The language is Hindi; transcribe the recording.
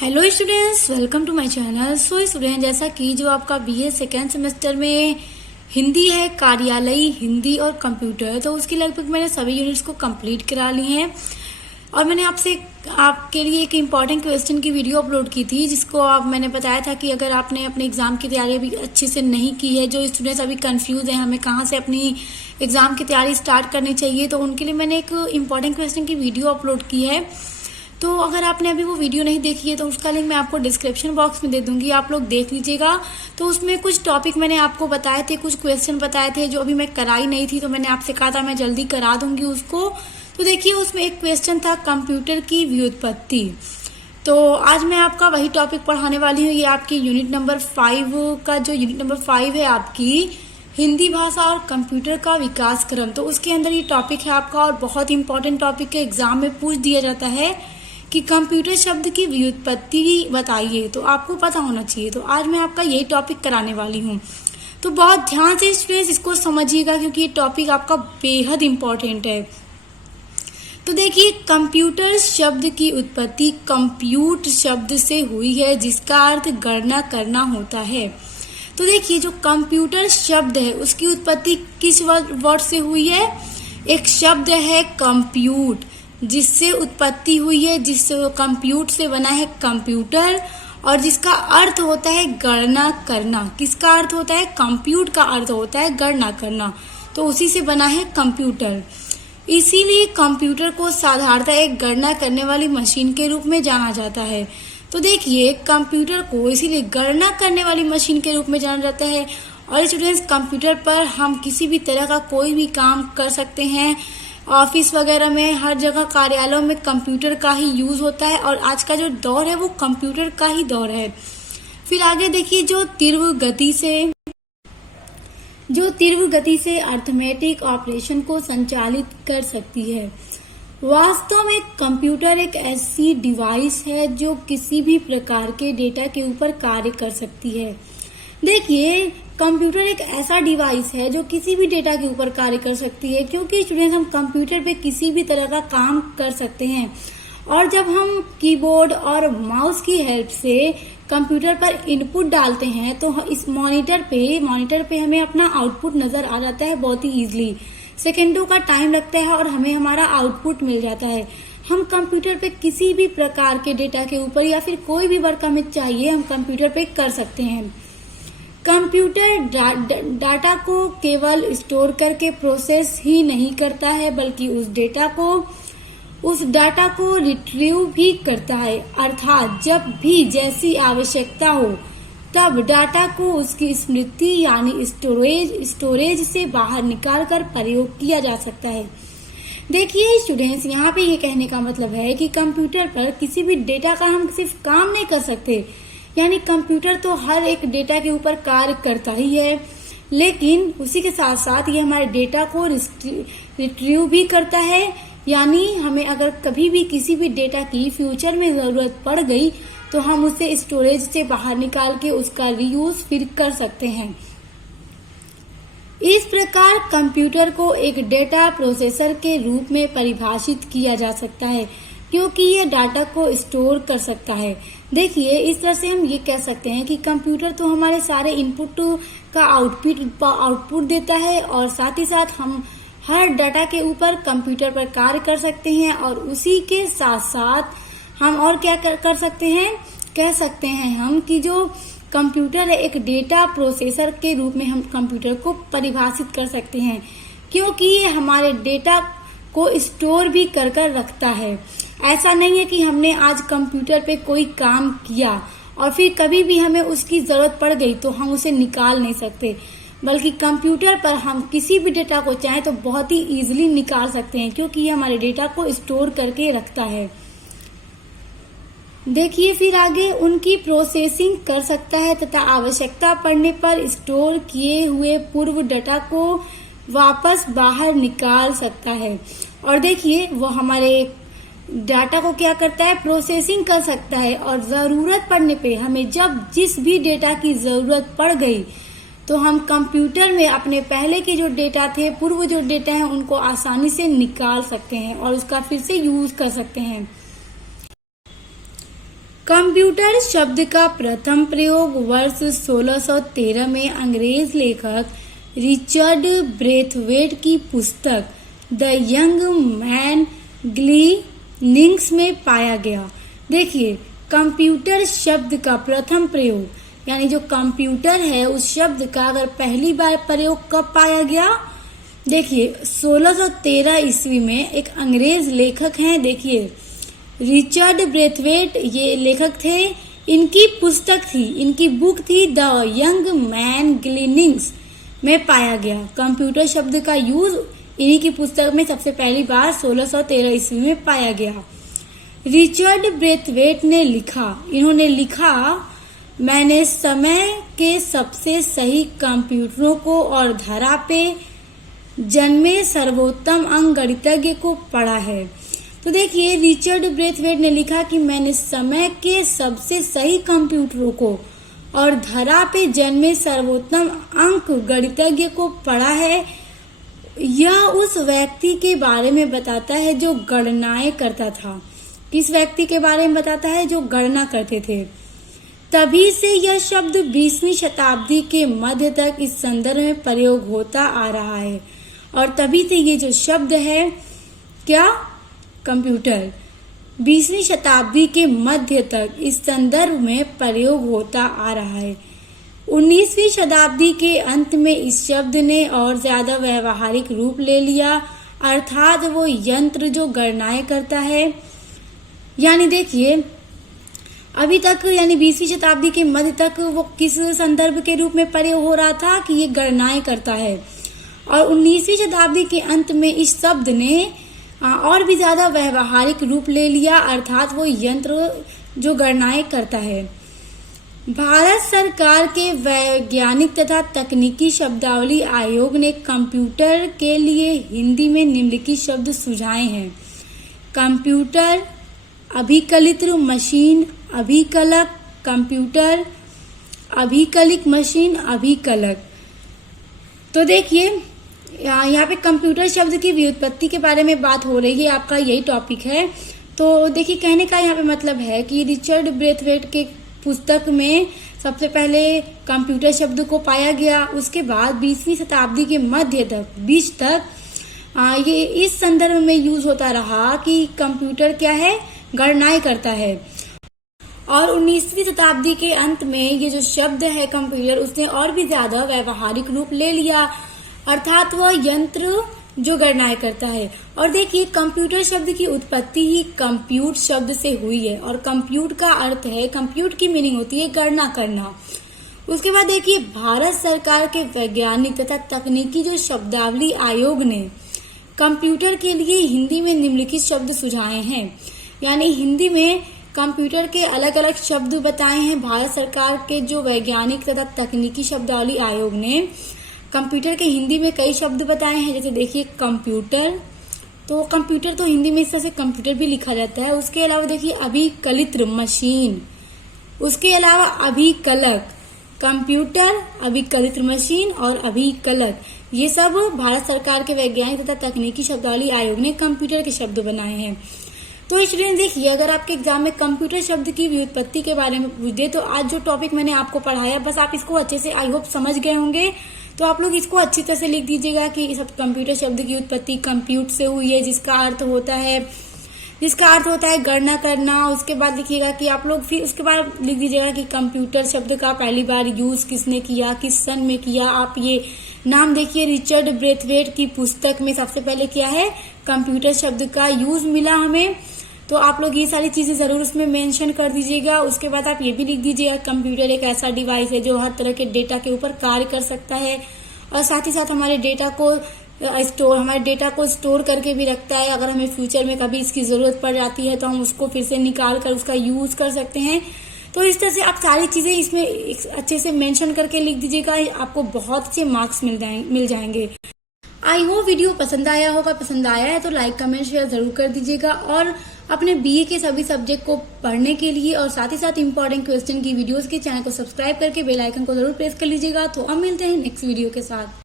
Hello students, welcome to my channel. So student, जैसा कि जो आपका बीए सेकेंड सेमेस्टर में हिंदी है, कार्यालयी हिंदी और कंप्यूटर, तो उसकी लगभग मैंने सभी यूनिट्स को कंप्लीट करा ली हैं। और मैंने आपके लिए एक इम्पॉर्टेंट क्वेश्चन की वीडियो अपलोड की थी, जिसको मैंने बताया था कि अगर आपने अपने एग्जाम की तैयारी अभी अच्छे से नहीं की है, जो स्टूडेंट्स अभी कंफ्यूज हैं हमें कहाँ से अपनी एग्जाम की तैयारी स्टार्ट करनी चाहिए, तो उनके लिए मैंने एक इम्पॉर्टेंट क्वेश्चन की वीडियो अपलोड की है। तो अगर आपने अभी वो वीडियो नहीं देखी है तो उसका लिंक मैं आपको डिस्क्रिप्शन बॉक्स में दे दूंगी, आप लोग देख लीजिएगा। तो उसमें कुछ टॉपिक मैंने आपको बताए थे, कुछ क्वेश्चन बताए थे जो अभी मैं कराई नहीं थी, तो मैंने आपसे कहा था मैं जल्दी करा दूंगी उसको। तो देखिए, उसमें एक क्वेश्चन था कंप्यूटर की व्युत्पत्ति। तो आज मैं आपका वही टॉपिक पढ़ाने वाली हूँ। ये आपकी यूनिट नंबर 5 का, जो यूनिट नंबर 5 है आपकी हिंदी भाषा और कंप्यूटर का विकास क्रम, तो उसके अंदर ये टॉपिक है आपका। और बहुत इंपॉर्टेंट टॉपिक है, एग्जाम में पूछ दिया जाता है कि कंप्यूटर शब्द की व्युत्पत्ति बताइए, तो आपको पता होना चाहिए। तो आज मैं आपका यही टॉपिक कराने वाली हूँ, तो बहुत ध्यान से स्टूडेंट्स इसको समझिएगा, क्योंकि ये टॉपिक आपका बेहद इंपॉर्टेंट है। तो देखिए, कंप्यूटर शब्द की उत्पत्ति कंप्यूट शब्द से हुई है, जिसका अर्थ गणना करना होता है। तो देखिए, जो कंप्यूटर शब्द है उसकी उत्पत्ति किस वर्ड से हुई है? एक शब्द है कंप्यूट, जिससे उत्पत्ति हुई है, जिससे कंप्यूट से बना है कंप्यूटर, और जिसका अर्थ होता है गणना करना। किसका अर्थ होता है? कंप्यूट का अर्थ होता है गणना करना, तो उसी से बना है कंप्यूटर। इसीलिए कंप्यूटर को साधारणतः एक गणना करने वाली मशीन के रूप में जाना जाता है। तो देखिए, कंप्यूटर को इसीलिए गणना करने वाली मशीन के रूप में जाना जाता है। और स्टूडेंट्स, कंप्यूटर पर हम किसी भी तरह का कोई भी काम कर सकते हैं। ऑफिस वगैरह में, हर जगह कार्यालयों में कंप्यूटर का ही यूज होता है, और आज का जो दौर है वो कंप्यूटर का ही दौर है। फिर आगे देखिए, जो तीव्र गति से अर्थमेटिक ऑपरेशन को संचालित कर सकती है। वास्तव में कंप्यूटर एक ऐसी डिवाइस है जो किसी भी प्रकार के डेटा के ऊपर कार्य कर सकती है। देखिए, कंप्यूटर एक ऐसा डिवाइस है जो किसी भी डेटा के ऊपर कार्य कर सकती है, क्योंकि स्टूडेंट हम कंप्यूटर पे किसी भी तरह का काम कर सकते हैं। और जब हम कीबोर्ड और माउस की हेल्प से कंप्यूटर पर इनपुट डालते हैं, तो इस मॉनिटर पे हमें अपना आउटपुट नजर आ जाता है बहुत ही इजीली। सेकेंडों का टाइम लगता है और हमें हमारा आउटपुट मिल जाता है। हम कंप्यूटर पे किसी भी प्रकार के डेटा के ऊपर या फिर कोई भी वर्क हमें चाहिए, हम कंप्यूटर पे कर सकते हैं। कंप्यूटर डाटा को केवल स्टोर करके प्रोसेस ही नहीं करता है, बल्कि उस डाटा को रिट्रीव भी करता है। अर्थात जब भी जैसी आवश्यकता हो, तब डाटा को उसकी स्मृति यानी स्टोरेज से बाहर निकालकर प्रयोग किया जा सकता है। देखिए स्टूडेंट्स, यहाँ पे ये कहने का मतलब है कि कंप्यूटर पर किसी भी डेटा का हम सिर्फ काम नहीं कर सकते, यानी कंप्यूटर तो हर एक डेटा के ऊपर कार्य करता ही है, लेकिन उसी के साथ साथ ये हमारे डेटा को रिट्रीव भी करता है। यानी हमें अगर कभी भी किसी भी डेटा की फ्यूचर में जरूरत पड़ गई, तो हम उसे स्टोरेज से बाहर निकाल के उसका रीयूज फिर कर सकते हैं। इस प्रकार कंप्यूटर को एक डेटा प्रोसेसर के रूप में परिभाषित किया जा सकता है, क्योंकि ये डाटा को स्टोर कर सकता है। देखिए, इस तरह से हम ये कह सकते हैं कि कंप्यूटर तो हमारे सारे इनपुट का आउटपुट देता है, और साथ ही साथ हम हर डाटा के ऊपर कंप्यूटर पर कार्य कर सकते हैं। और उसी के साथ साथ हम और क्या कर सकते हैं? कह सकते हैं हम कि जो कंप्यूटर है, एक डेटा प्रोसेसर के रूप में हम कंप्यूटर को परिभाषित कर सकते हैं, क्योंकि ये हमारे डेटा को स्टोर भी कर रखता है। ऐसा नहीं है कि हमने आज कंप्यूटर पे कोई काम किया और फिर कभी भी हमें उसकी जरूरत पड़ गई तो हम उसे निकाल नहीं सकते, बल्कि कंप्यूटर पर हम किसी भी डेटा को चाहें तो बहुत ही इजीली निकाल सकते हैं, क्योंकि ये हमारे डेटा को स्टोर करके रखता है। देखिए, फिर आगे उनकी प्रोसेसिंग कर सकता है तथा आवश्यकता पड़ने पर स्टोर किए हुए पूर्व डाटा को वापस बाहर निकाल सकता है। और देखिए, वो हमारे डाटा को क्या करता है? प्रोसेसिंग कर सकता है, और जरूरत पड़ने पे हमें जब जिस भी डेटा की जरूरत पड़ गई, तो हम कंप्यूटर में अपने पहले के जो डेटा थे, पूर्व जो डेटा है, उनको आसानी से निकाल सकते हैं और उसका फिर से यूज कर सकते हैं। कंप्यूटर शब्द का प्रथम प्रयोग वर्ष 1613 में अंग्रेज लेखक रिचर्ड ब्रेथवेट की पुस्तक द यंग मैन ग्लीनिंग्स में पाया गया। देखिए, कंप्यूटर शब्द का प्रथम प्रयोग यानी जो कंप्यूटर है उस शब्द का अगर पहली बार प्रयोग कब पाया गया, देखिए 1613 ईस्वी में एक अंग्रेज लेखक हैं, देखिए रिचर्ड ब्रेथवेट ये लेखक थे। इनकी पुस्तक थी, इनकी बुक थी द यंग मैन ग्लीनिंग्स में पाया गया। कंप्यूटर शब्द का यूज इन्हीं की पुस्तक में सबसे पहली बार 1613 ईस्वी में पाया गया। रिचर्ड ब्रेथवेट ने लिखा, इन्होंने लिखा, मैंने समय के सबसे सही कंप्यूटरों को और धरा पे जन्मे सर्वोत्तम अंग गणितज्ञ को पढ़ा है। तो देखिए, रिचर्ड ब्रेथवेट ने लिखा कि मैंने समय के सबसे सही कंप्यूटरों को और धरा पे जन्मे सर्वोत्तम अंक गणितज्ञ को पढ़ा है। यह उस व्यक्ति के बारे में बताता है जो गणनाएं करता था। किस व्यक्ति के बारे में बताता है? जो गणना करते थे। तभी से यह शब्द 20वीं शताब्दी के मध्य तक इस संदर्भ में प्रयोग होता आ रहा है और तभी से ये जो शब्द है क्या, कंप्यूटर, 20वीं शताब्दी के मध्य तक इस संदर्भ में प्रयोग होता आ रहा है। 19वीं शताब्दी के अंत में इस शब्द ने और ज्यादा व्यवहारिक रूप ले लिया, अर्थात वो यंत्र जो गणनाएं करता है। यानी देखिए, अभी तक यानी 20वीं शताब्दी के मध्य तक वो किस संदर्भ के रूप में प्रयोग हो रहा था कि ये गणनाएं करता है, और 19वीं शताब्दी के अंत में इस शब्द ने और भी ज्यादा व्यवहारिक रूप ले लिया, अर्थात वो यंत्र जो गणनाएं करता है। भारत सरकार के वैज्ञानिक तथा तकनीकी शब्दावली आयोग ने कंप्यूटर के लिए हिंदी में निम्नलिखित शब्द सुझाए हैं। कंप्यूटर, अभिकलित मशीन, अभिकलक, कंप्यूटर, अभिकलिक मशीन, अभिकलक। तो देखिए, यहाँ पे कंप्यूटर शब्द की व्युत्पत्ति के बारे में बात हो रही है, आपका यही टॉपिक है। तो देखिए, कहने का यहाँ पे मतलब है कि रिचर्ड ब्रेथवेट के पुस्तक में सबसे पहले कंप्यूटर शब्द को पाया गया, उसके बाद 20वीं शताब्दी के मध्य तक 20 तक ये इस संदर्भ में यूज होता रहा कि कंप्यूटर क्या है, गणनाएं करता है। और 19वीं शताब्दी के अंत में ये जो शब्द है कंप्यूटर, उसने और भी ज्यादा व्यवहारिक रूप ले लिया, अर्थात वह यंत्र जो गणनाएं करता है। और देखिए, कंप्यूटर शब्द की उत्पत्ति ही कंप्यूट शब्द से हुई है, और कंप्यूट का अर्थ है, कंप्यूट की मीनिंग होती है गणना करना। उसके बाद देखिए, भारत सरकार के वैज्ञानिक तथा तकनीकी जो शब्दावली आयोग ने कंप्यूटर के लिए हिंदी में निम्नलिखित शब्द सुझाए हैं। यानी हिंदी में कंप्यूटर के अलग अलग शब्द बताए हैं। भारत सरकार के जो वैज्ञानिक तथा तकनीकी शब्दावली आयोग ने कंप्यूटर के हिंदी में कई शब्द बताए हैं। जैसे देखिए, कंप्यूटर, तो कंप्यूटर तो हिंदी में इस तरह से कंप्यूटर भी लिखा जाता है। उसके अलावा देखिए, अभिकलित मशीन, उसके अलावा अभिकलक, कंप्यूटर, अभिकलित मशीन और अभिकलक, ये सब भारत सरकार के वैज्ञानिक तथा तकनीकी शब्दावली आयोग ने कंप्यूटर के शब्द बनाए हैं। तो स्टूडेंट देखिए, अगर आपके एग्जाम में कंप्यूटर शब्द की व्युत्पत्ति के बारे में पूछ दे तो आज जो टॉपिक मैंने आपको पढ़ाया, बस आप इसको अच्छे से आई होप समझ गए होंगे। तो आप लोग इसको अच्छी तरह से लिख दीजिएगा कि सब कंप्यूटर शब्द की उत्पत्ति कंप्यूट से हुई है, जिसका अर्थ होता है गणना करना। उसके बाद लिखिएगा कि आप लोग फिर उसके बाद लिख दीजिएगा कि कंप्यूटर शब्द का पहली बार यूज किसने किया, किस सन में किया। आप ये नाम देखिए, रिचर्ड ब्रेथवेट की पुस्तक में सबसे पहले क्या है, कंप्यूटर शब्द का यूज मिला हमें। तो आप लोग ये सारी चीजें जरूर उसमें मेंशन कर दीजिएगा। उसके बाद आप ये भी लिख दीजिएगा, कंप्यूटर एक ऐसा डिवाइस है जो हर तरह के डेटा के ऊपर कार्य कर सकता है और साथ ही साथ हमारे डेटा को स्टोर करके भी रखता है। अगर हमें फ्यूचर में कभी इसकी जरूरत पड़ जाती है तो हम उसको फिर से निकाल कर उसका यूज कर सकते हैं। तो इस तरह से आप सारी चीजें इसमें अच्छे से मेंशन करके लिख दीजिएगा, आपको बहुत अच्छे मार्क्स मिल जाएंगे। आई होप वीडियो पसंद आया होगा। पसंद आया है तो लाइक, कमेंट, शेयर जरूर कर दीजिएगा और अपने बीए के सभी सब्जेक्ट को पढ़ने के लिए और साथ ही साथ इंपॉर्टेंट क्वेश्चन की वीडियोस के चैनल को सब्सक्राइब करके बेल आइकन को जरूर प्रेस कर लीजिएगा। तो अब मिलते हैं नेक्स्ट वीडियो के साथ।